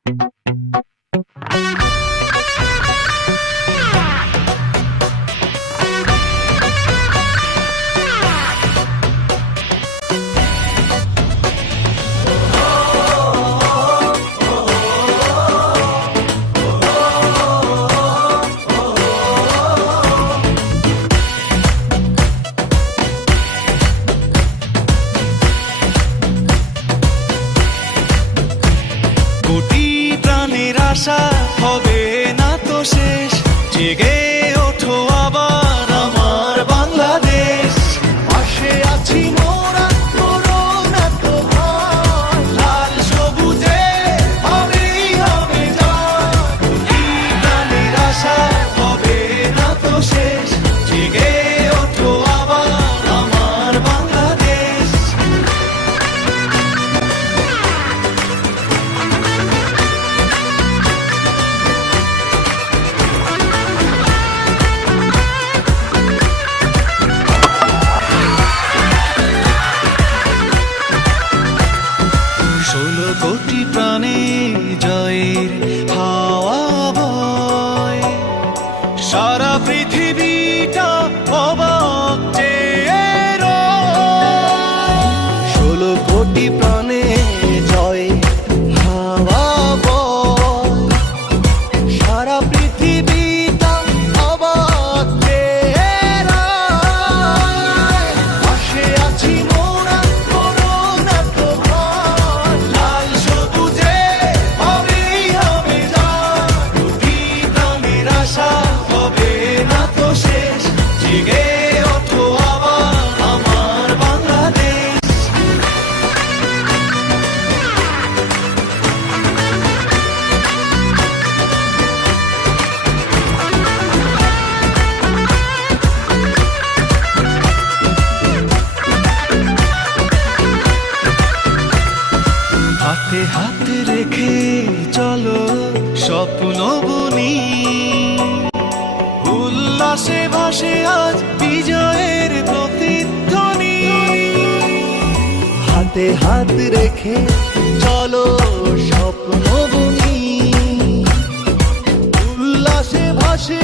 কোটি প্রাণের আশা হবে না তো শেষ, জেগে ওঠো আবার আমার বাংলাদেশ। পাশে আছি মোরা, করো না তো ভয়, লাল সবুজে হবেই হবে জয়। কোটি প্রাণের আশা হবে না তো শেষ, জেগে ওঠো আবার আমার বাংলাদেশ। কোটি প্রাণে জয়ের হাওয়া বয়, সারা পৃথিবীটা অবাক চেয়ে রয়। 16 কোটি প্রাণে জয় হাওয়া বয়, সারা পৃথিবীটা অবাক চেয়ে রয়। পাশে আছি মোরা, করো না তো ভয়, লাল সবুজে হবেই হবে জয়। কোটি প্রাণের আশা হবে না তো শেষ, জেগে ওঠো আবার আমার বাংলাদেশ। হাতে হাতে রেখে চলো স্বপ্ন বুনি, উল্লাসে ভাসে আজ বিজয়ের প্রতিধ্বনি। হাতে হাত রেখে চলো স্বপ্ন বুনি, উল্লাসে ভাসে